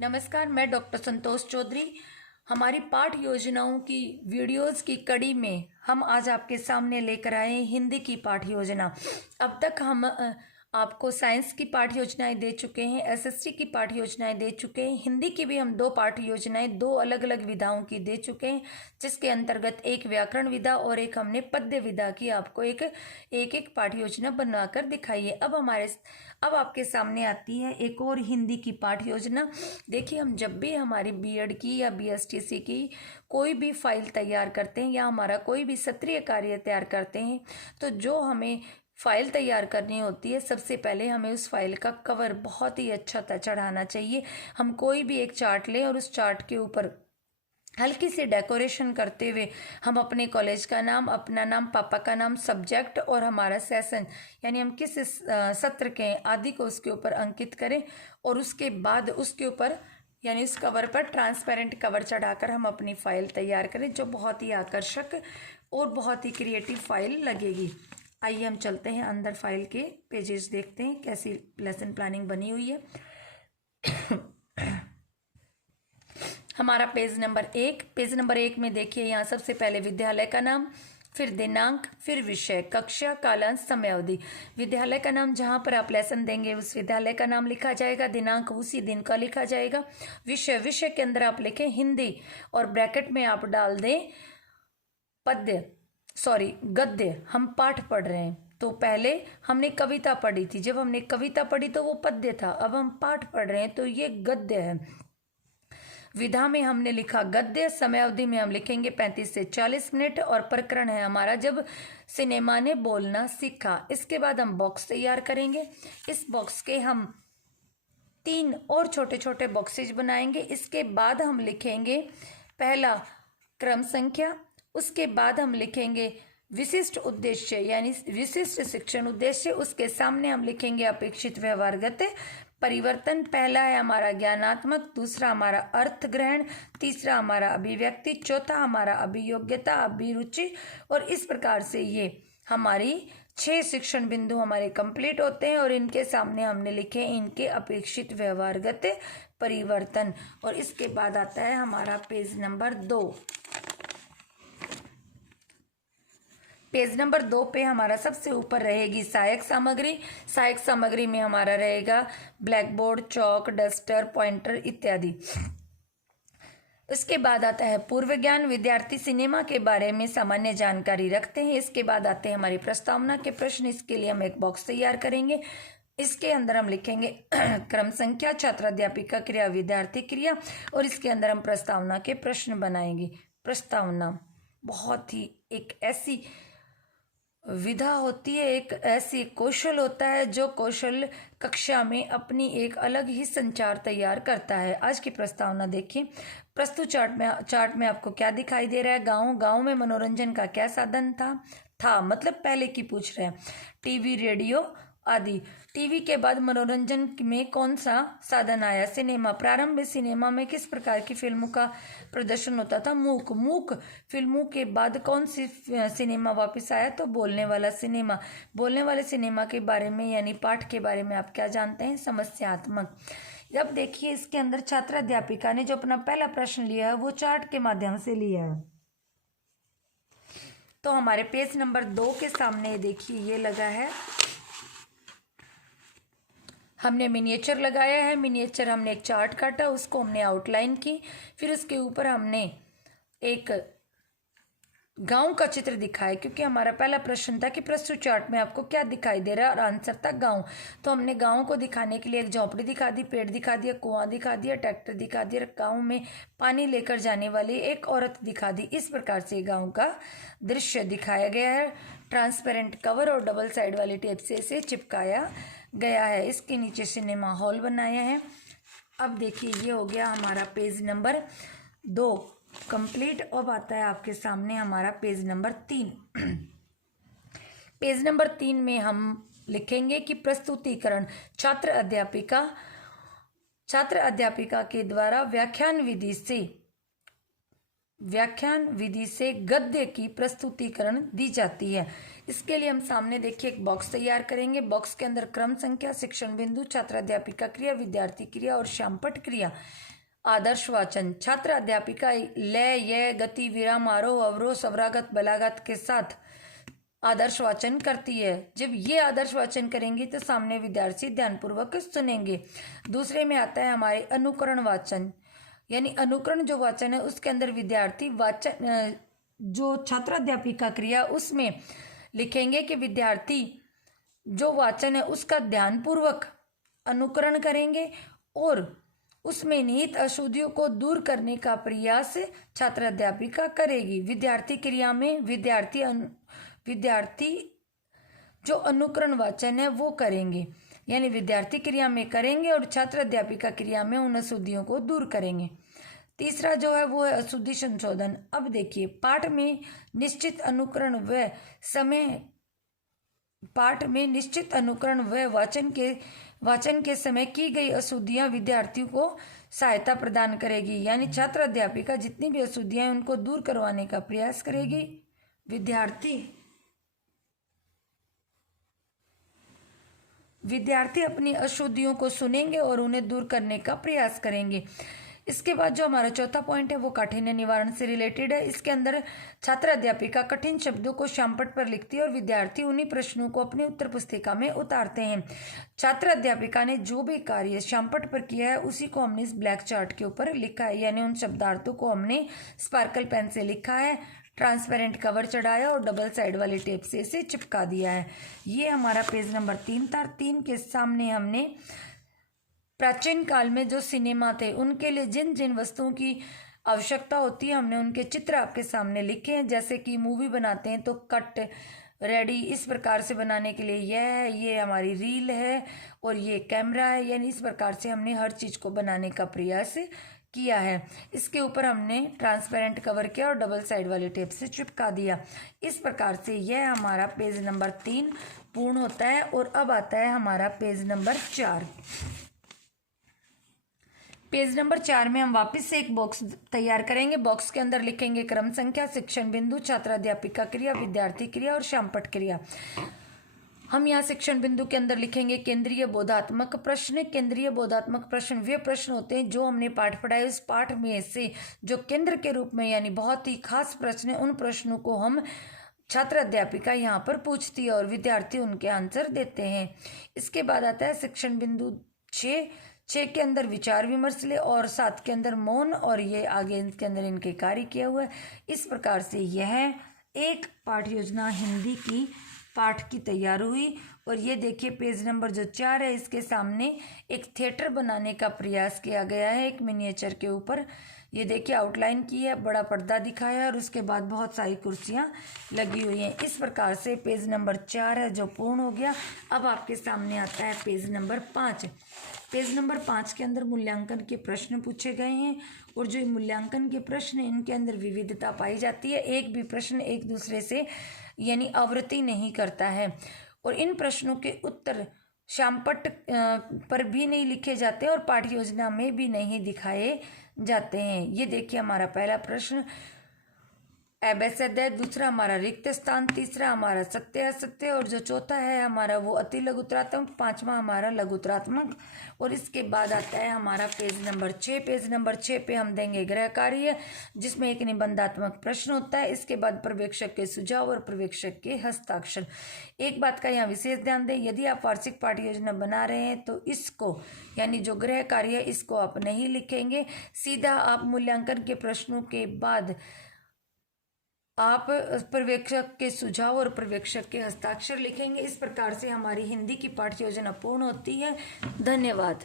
नमस्कार, मैं डॉक्टर संतोष चौधरी। हमारी पाठ योजनाओं की वीडियोस की कड़ी में हम आज आपके सामने लेकर आए हैं हिंदी की पाठ योजना। अब तक हम आपको साइंस की पाठ योजनाएं दे चुके हैं, एसएसटी की पाठ योजनाएं दे चुके हैं, हिंदी की भी हम 2 पाठ योजनाएं 2 अलग अलग विधाओं की दे चुके हैं, जिसके अंतर्गत एक व्याकरण विधा और एक हमने पद्य विधा की आपको एक पाठ योजना बनाकर दिखाई है। अब आपके सामने आती है एक और हिंदी की पाठ योजना। देखिए, हम जब भी हमारी बीएड की या बीएसटीसी की कोई भी फाइल तैयार करते हैं या हमारा कोई भी सत्रीय कार्य तैयार करते हैं, तो जो हमें फाइल तैयार करनी होती है, सबसे पहले हमें उस फाइल का कवर बहुत ही अच्छा चढ़ाना चाहिए। हम कोई भी एक चार्ट लें और उस चार्ट के ऊपर हल्की सी डेकोरेशन करते हुए हम अपने कॉलेज का नाम, अपना नाम, पापा का नाम, सब्जेक्ट और हमारा सेशन यानी हम किस सत्र के हैं आदि को उसके ऊपर अंकित करें। और उसके बाद उसके ऊपर यानी उस कवर पर ट्रांसपेरेंट कवर चढ़ाकर हम अपनी फाइल तैयार करें, जो बहुत ही आकर्षक और बहुत ही क्रिएटिव फाइल लगेगी। आइए हम चलते हैं अंदर, फाइल के पेजेस देखते हैं कैसी लेसन प्लानिंग बनी हुई है। हमारा पेज नंबर एक में देखिए, यहाँ सबसे पहले विद्यालय का नाम, फिर दिनांक, फिर विषय, कक्षा, कालांश, समय अवधि। विद्यालय का नाम जहाँ पर आप लेसन देंगे उस विद्यालय का नाम लिखा जाएगा, दिनांक उसी दिन का लिखा जाएगा। विषय के अंदर आप लिखें हिंदी और ब्रैकेट में आप डाल दें गद्य। हम पाठ पढ़ रहे हैं, तो पहले हमने कविता पढ़ी थी, जब हमने कविता पढ़ी तो वो पद्य था, अब हम पाठ पढ़ रहे हैं तो ये गद्य है। विधा में हमने लिखा गद्य, समय अवधि में हम लिखेंगे 35 से 40 मिनट और प्रकरण है हमारा जब सिनेमा ने बोलना सीखा। इसके बाद हम बॉक्स तैयार करेंगे। इस बॉक्स के हम 3 और छोटे छोटे बॉक्सेज बनाएंगे। इसके बाद हम लिखेंगे पहला क्रम संख्या, उसके बाद हम लिखेंगे विशिष्ट उद्देश्य यानी विशिष्ट शिक्षण उद्देश्य, उसके सामने हम लिखेंगे अपेक्षित व्यवहारगत परिवर्तन। पहला है हमारा ज्ञानात्मक, दूसरा हमारा अर्थ ग्रहण, तीसरा हमारा अभिव्यक्ति, चौथा हमारा अभियोग्यता, अभिरुचि। और इस प्रकार से ये हमारी 6 शिक्षण बिंदु हमारे कंप्लीट होते हैं और इनके सामने हमने लिखे इनके अपेक्षित व्यवहारगत परिवर्तन। और इसके बाद आता है हमारा पेज नंबर 2। पेज नंबर 2 पे हमारा सबसे ऊपर रहेगी सहायक सामग्री। सहायक सामग्री में हमारा रहेगा ब्लैक बोर्ड, चौक, डस्टर, पॉइंटर इत्यादि। इसके बाद आता है पूर्व ज्ञान। विद्यार्थी सिनेमा के बारे में सामान्य जानकारी रखते हैं। इसके बाद आते हैं हमारी प्रस्तावना के प्रश्न। इसके लिए हम एक बॉक्स तैयार करेंगे। इसके अंदर हम लिखेंगे क्रम संख्या, छात्राध्यापिका क्रिया, विद्यार्थी क्रिया और इसके अंदर हम प्रस्तावना के प्रश्न बनाएंगे। प्रस्तावना बहुत ही एक ऐसी विधा होती है, एक ऐसी कौशल होता है जो कौशल कक्षा में अपनी एक अलग ही संचार तैयार करता है। आज की प्रस्तावना देखिए। प्रस्तुत चार्ट में आपको क्या दिखाई दे रहा है? गांव में मनोरंजन का क्या साधन था मतलब पहले की पूछ रहे हैं। टीवी, रेडियो आदि। टीवी के बाद मनोरंजन में कौन सा साधन आया? सिनेमा। प्रारंभ में सिनेमा में किस प्रकार की फिल्मों का प्रदर्शन होता था? मूक फिल्मों के बाद कौन सी सिनेमा वापस आया? तो बोलने वाला सिनेमा। बोलने वाले सिनेमा के बारे में यानी पाठ के बारे में आप क्या जानते हैं? समस्यात्मक। अब देखिए, इसके अंदर छात्राध्यापिका ने जो अपना पहला प्रश्न लिया है वो चार्ट के माध्यम से लिया है। तो हमारे पेज नंबर 2 के सामने देखिए ये लगा है, हमने मिनिएचर लगाया है। मिनिएचर हमने एक चार्ट काटा, उसको हमने आउटलाइन की, फिर उसके ऊपर हमने एक गांव का चित्र दिखाया, क्योंकि हमारा पहला प्रश्न था कि प्रस्तुत चार्ट में आपको क्या दिखाई दे रहा है और आंसर था गांव। तो हमने गांव को दिखाने के लिए एक झोपड़ी दिखा दी, पेड़ दिखा दिया, कुआं दिखा दिया, ट्रैक्टर दिखा दिया, गांव में पानी लेकर जाने वाली एक औरत दिखा दी। इस प्रकार से गाँव का दृश्य दिखाया गया है। ट्रांसपेरेंट कवर और डबल साइड वाली टेप से इसे चिपकाया गया है। इसके नीचे सिनेमा हॉल बनाया है। अब देखिए, ये हो गया हमारा पेज नंबर 2 कंप्लीट। अब आता है आपके सामने हमारा पेज नंबर 3। पेज नंबर 3 में हम लिखेंगे कि प्रस्तुतिकरण। छात्र अध्यापिका के द्वारा व्याख्यान विधि से व्याख्यान विधि से गद्य की प्रस्तुतिकरण दी जाती है। इसके लिए हम सामने देखिए एक बॉक्स तैयार करेंगे। बॉक्स के अंदर क्रम संख्या, शिक्षण बिंदु, छात्र अध्यापिका क्रिया, विद्यार्थी क्रिया और श्यामपट्ट क्रिया। आदर्श वाचन, छात्र अध्यापिका लय, य, गति, विराम, आरोह, अवरोह, स्वरागत, बलागत के साथ आदर्श वाचन करती है। जब ये आदर्श वाचन करेंगी तो सामने विद्यार्थी ध्यानपूर्वक सुनेंगे। दूसरे में आता है हमारे अनुकरण वाचन, यानी अनुकरण जो वाचन है उसके अंदर विद्यार्थी वाचन जो छात्र अध्यापिका क्रिया उसमें लिखेंगे कि विद्यार्थी जो वाचन है उसका ध्यानपूर्वक अनुकरण करेंगे और उसमें निहित अशुद्धियों को दूर करने का प्रयास छात्र अध्यापिका करेगी। विद्यार्थी क्रिया में विद्यार्थी जो अनुकरण वाचन है वो करेंगे, यानी विद्यार्थी क्रिया में करेंगे और छात्र अध्यापिका क्रिया में उन अशुद्धियों को दूर करेंगे। तीसरा जो है वो है अशुद्धि संशोधन। अब देखिए पाठ में निश्चित अनुकरण व वाचन के समय की गई अशुद्धियां विद्यार्थियों को सहायता प्रदान करेगी, यानी छात्र अध्यापिका जितनी भी अशुद्धियां हैं उनको दूर करवाने का प्रयास करेगी। विद्यार्थी अपनी अशुद्धियों को सुनेंगे और उन्हें दूर करने का प्रयास करेंगे। इसके बाद जो हमारा चौथा पॉइंट है वो काठिन्य निवारण से रिलेटेड है। इसके अंदर छात्र अध्यापिका कठिन शब्दों को श्यामपट्ट पर लिखती है और विद्यार्थी उन्हीं प्रश्नों को अपनी उत्तर पुस्तिका में उतारते हैं। छात्र अध्यापिका ने जो भी कार्य श्यामपट्ट पर किया है उसी को हमने इस ब्लैक चार्ट के ऊपर लिखा है, यानी उन शब्दार्थों को हमने स्पार्कल पेन से लिखा है, ट्रांसपेरेंट कवर चढ़ाया और डबल साइड वाले टेप से इसे चिपका दिया है। ये हमारा पेज नंबर 3 था। 3 के सामने हमने प्राचीन काल में जो सिनेमा थे उनके लिए जिन जिन वस्तुओं की आवश्यकता होती है हमने उनके चित्र आपके सामने लिखे हैं। जैसे कि मूवी बनाते हैं तो कट रेडी इस प्रकार से बनाने के लिए यह है, ये हमारी रील है और ये कैमरा है, यानी इस प्रकार से हमने हर चीज़ को बनाने का प्रयास किया है। इसके ऊपर हमने ट्रांसपेरेंट कवर किया और डबल साइड वाले टेप से चिपका दिया। इस प्रकार से यह हमारा पेज नंबर 3 पूर्ण होता है। और अब आता है हमारा पेज नंबर 4। पेज नंबर 4 में हम वापस से एक बॉक्स तैयार करेंगे। बॉक्स के अंदर लिखेंगे क्रम संख्या, शिक्षण बिंदु, छात्र अध्यापिका क्रिया, विद्यार्थी क्रिया और श्यामपट्ट क्रिया। हम यहाँ शिक्षण बिंदु के अंदर लिखेंगे केंद्रीय बोधात्मक प्रश्न। केंद्रीय बोधात्मक प्रश्न वे प्रश्न होते हैं जो हमने पाठ पढ़ाए उस पाठ में से जो केंद्र के रूप में यानी बहुत ही खास प्रश्न है, उन प्रश्नों को हम छात्र अध्यापिका यहाँ पर पूछती है और विद्यार्थी उनके आंसर देते हैं। इसके बाद आता है शिक्षण बिंदु 6 के अंदर विचार विमर्श ले और 7 के अंदर मौन और ये आगे इनके अंदर इनके कार्य किया हुआ है। इस प्रकार से यह एक पाठ योजना हिंदी की पाठ की तैयार हुई। और ये देखिए पेज नंबर जो 4 है इसके सामने एक थिएटर बनाने का प्रयास किया गया है एक मिनिएचर के ऊपर। ये देखिए आउटलाइन की है, बड़ा पर्दा दिखाया है और उसके बाद बहुत सारी कुर्सियां लगी हुई हैं। इस प्रकार से पेज नंबर 4 है जो पूर्ण हो गया। अब आपके सामने आता है पेज नंबर 5। पेज नंबर 5 के अंदर मूल्यांकन के प्रश्न पूछे गए हैं और जो मूल्यांकन के प्रश्न हैं इनके अंदर विविधता पाई जाती है। एक भी प्रश्न एक दूसरे से यानी आवृत्ति नहीं करता है और इन प्रश्नों के उत्तर श्यामपट्ट पर भी नहीं लिखे जाते और पाठ्य योजना में भी नहीं दिखाए जाते हैं। ये देखिए हमारा पहला प्रश्न अवैध, दूसरा हमारा रिक्त स्थान, तीसरा हमारा सत्य असत्य और जो चौथा है हमारा वो अति लघुतरात्मक, 5वां हमारा लघुतरात्मक। और इसके बाद आता है हमारा पेज नंबर 6। पेज नंबर 6 पे हम देंगे गृह कार्य जिसमें एक निबंधात्मक प्रश्न होता है। इसके बाद पर्यवेक्षक के सुझाव और पर्यवेक्षक के हस्ताक्षर। एक बात का यहाँ विशेष ध्यान दें, यदि आप वार्षिक पाठ्य योजना बना रहे हैं तो इसको यानी जो गृह कार्य है इसको आप नहीं लिखेंगे, सीधा आप मूल्यांकन के प्रश्नों के बाद आप पर्यवेक्षक के सुझाव और पर्यवेक्षक के हस्ताक्षर लिखेंगे। इस प्रकार से हमारी हिंदी की पाठ्य योजना पूर्ण होती है। धन्यवाद।